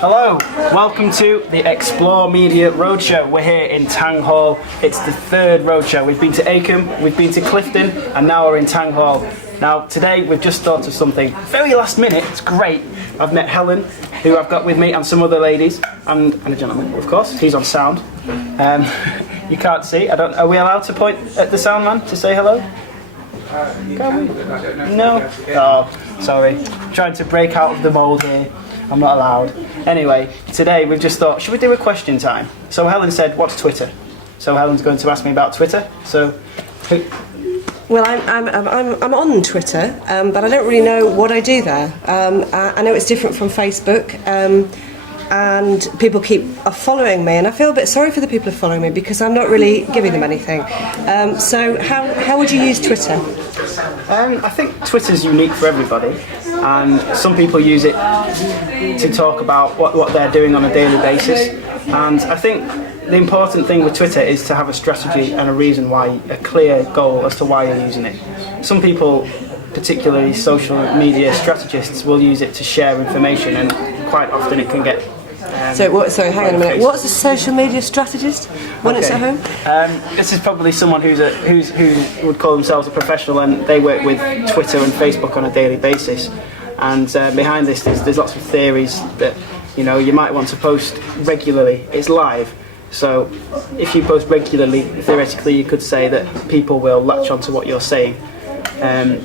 Hello, welcome to the Explore Media Roadshow. We're here in Tang Hall. It's the third roadshow. We've been to Acomb, we've been to Clifton, and now we're in Tang Hall. Now, today we've just thought of something very last minute. It's great. I've met Helen, who I've got with me, and some other ladies, and a gentleman, of course. He's on sound. You can't see. Are we allowed to point at the sound man to say hello? Can we? No? Oh, sorry. Trying to break out of the mould here. I'm not allowed. Anyway, today we've just thought, should we do a question time? So Helen said, what's Twitter? So Helen's going to ask me about Twitter. So, well, I'm on Twitter, but I don't really know what I do there. I know it's different from Facebook, and people are following me, and I feel a bit sorry for the people who are following me because I'm not really giving them anything. So how would you use Twitter? I think Twitter's unique for everybody, and some people use it to talk about what they're doing on a daily basis. And I think the important thing with Twitter is to have a strategy and a reason why, a clear goal as to why you're using it. Some people, particularly social media strategists, will use it to share information, and quite often it can get Sorry, hang on a minute. What's a social media strategist when it's at home? This is probably someone who would call themselves a professional, and they work with Twitter and Facebook on a daily basis. And behind this, there's lots of theories that you might want to post regularly. It's live, so if you post regularly, theoretically, you could say that people will latch onto what you're saying.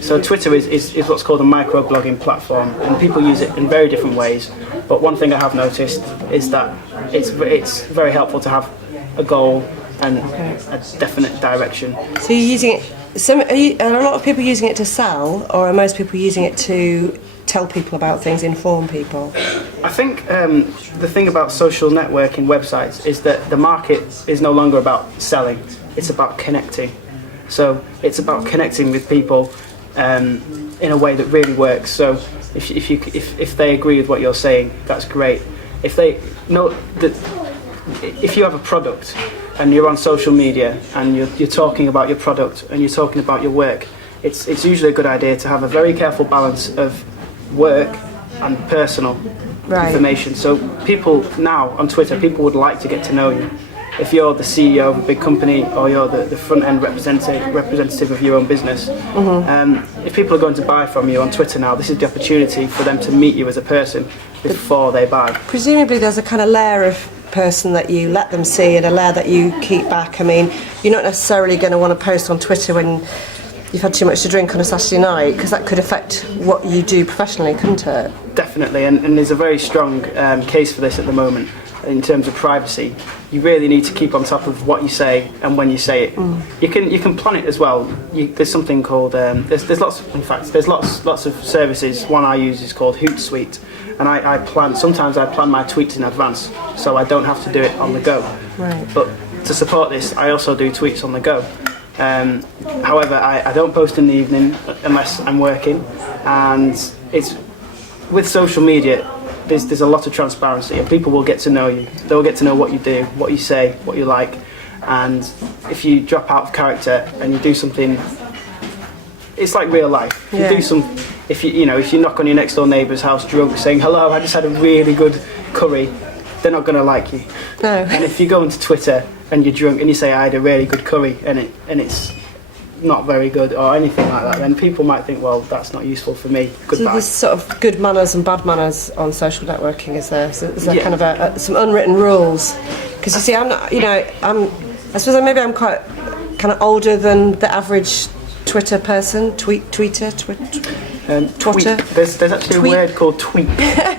So Twitter is what's called a micro-blogging platform, and people use it in very different ways. But one thing I have noticed is that it's very helpful to have a goal and a definite direction. So you're using it. Are a lot of people using it to sell, or are most people using it to tell people about things, inform people? I think the thing about social networking websites is that the market is no longer about selling; it's about connecting. So it's about connecting with people in a way that really works. So if they agree with what you're saying, that's great. If they know that, if you have a product and you're on social media and you're talking about your product and you're talking about your work, it's usually a good idea to have a very careful balance of work and personal information. So people now on Twitter, people would like to get to know you. If you're the CEO of a big company, or you're the front-end representative of your own business, if people are going to buy from you on Twitter now, this is the opportunity for them to meet you as a person before they buy. Presumably there's a kind of layer of person that you let them see and a layer that you keep back. I mean, you're not necessarily going to want to post on Twitter when you've had too much to drink on a Saturday night, because that could affect what you do professionally, couldn't it? Definitely, and there's a very strong case for this at the moment. In terms of privacy, you really need to keep on top of what you say and when you say it. You can plan it as well. There's something called there's lots. In fact, there's lots of services. One I use is called Hootsuite, and I plan my tweets in advance, so I don't have to do it on the go. Right. But to support this, I also do tweets on the go. However, I don't post in the evening unless I'm working, and it's with social media. There's a lot of transparency, and people will get to know you. They'll get to know what you do, what you say, what you like. And if you drop out of character and you do something, it's like real life. Yeah. You do some, if you knock on your next door neighbour's house drunk, saying hello, I just had a really good curry, they're not going to like you. No. And if you go onto Twitter and you're drunk and you say I had a really good curry and it's not very good or anything like that, then people might think, well, that's not useful for me. Goodbye. So there's sort of good manners and bad manners on social networking, is there? So is there kind of some unwritten rules? Because you see, I'm not, I suppose maybe I'm quite kind of older than the average Twitter person. Twitter. There's actually a word called tweep.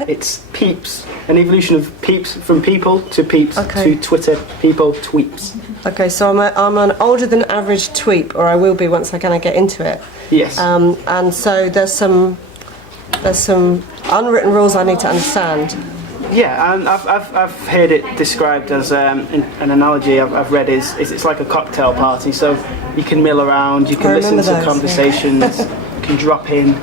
It's peeps, an evolution of peeps from people to peeps to Twitter people tweeps. Okay, so I'm an older than average tweep, or I will be once I kind of get into it. Yes. And so there's some unwritten rules I need to understand. Yeah, and I've heard it described as an analogy I've read is it's like a cocktail party. So you can mill around, you can listen to conversations, you can drop in,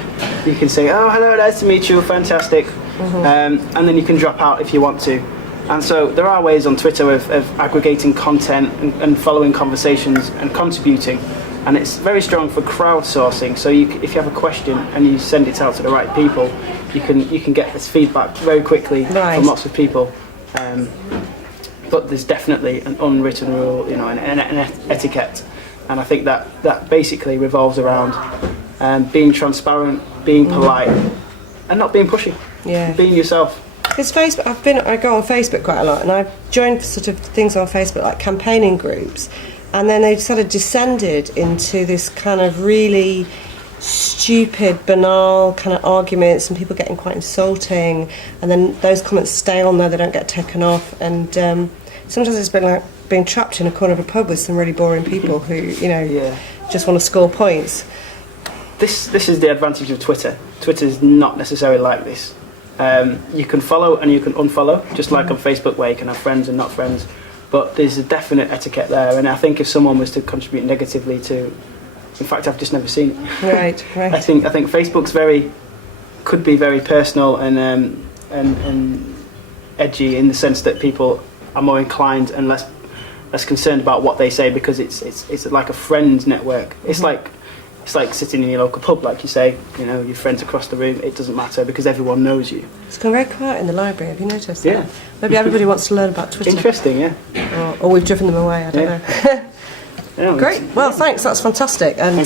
you can say, oh, hello, nice to meet you, fantastic, and then you can drop out if you want to. And so there are ways on Twitter of aggregating content and following conversations and contributing. and it's very strong for crowdsourcing. So if you have a question and you send it out to the right people, you can get this feedback very quickly from lots of people. But there's definitely an unwritten rule, you know, an etiquette, and I think that basically revolves around being transparent, being polite, and not being pushy. Yeah. Being yourself. Because Facebook, I go on Facebook quite a lot, and I've joined sort of things on Facebook like campaigning groups, and then they sort of descended into this kind of really stupid, banal kind of arguments, and people getting quite insulting, and then those comments stay on there, they don't get taken off, and sometimes it's been like being trapped in a corner of a pub with some really boring people who, you know, just want to score points. This is the advantage of Twitter. Twitter is not necessarily like this. You can follow and you can unfollow, just like on Facebook where you can have friends and not friends, but there's a definite etiquette there, and I think if someone was to contribute negatively to, in fact I've just never seen it. Right. I think Facebook's could be very personal and edgy in the sense that people are more inclined and less concerned about what they say, because it's like a friends network. It's like sitting in your local pub, like you say, you know, your friends across the room, it doesn't matter because everyone knows you. It's gone very quiet in the library, have you noticed? Yeah. Maybe everybody wants to learn about Twitter. Interesting, yeah. Or we've driven them away, I don't know. Yeah, great, well thanks, that's fantastic. And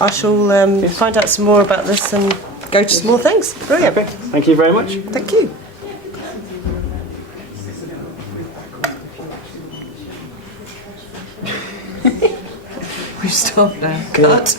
I shall find out some more about this and go to some more things. Brilliant. Okay. Thank you very much. Thank you. We've stopped now. Cut.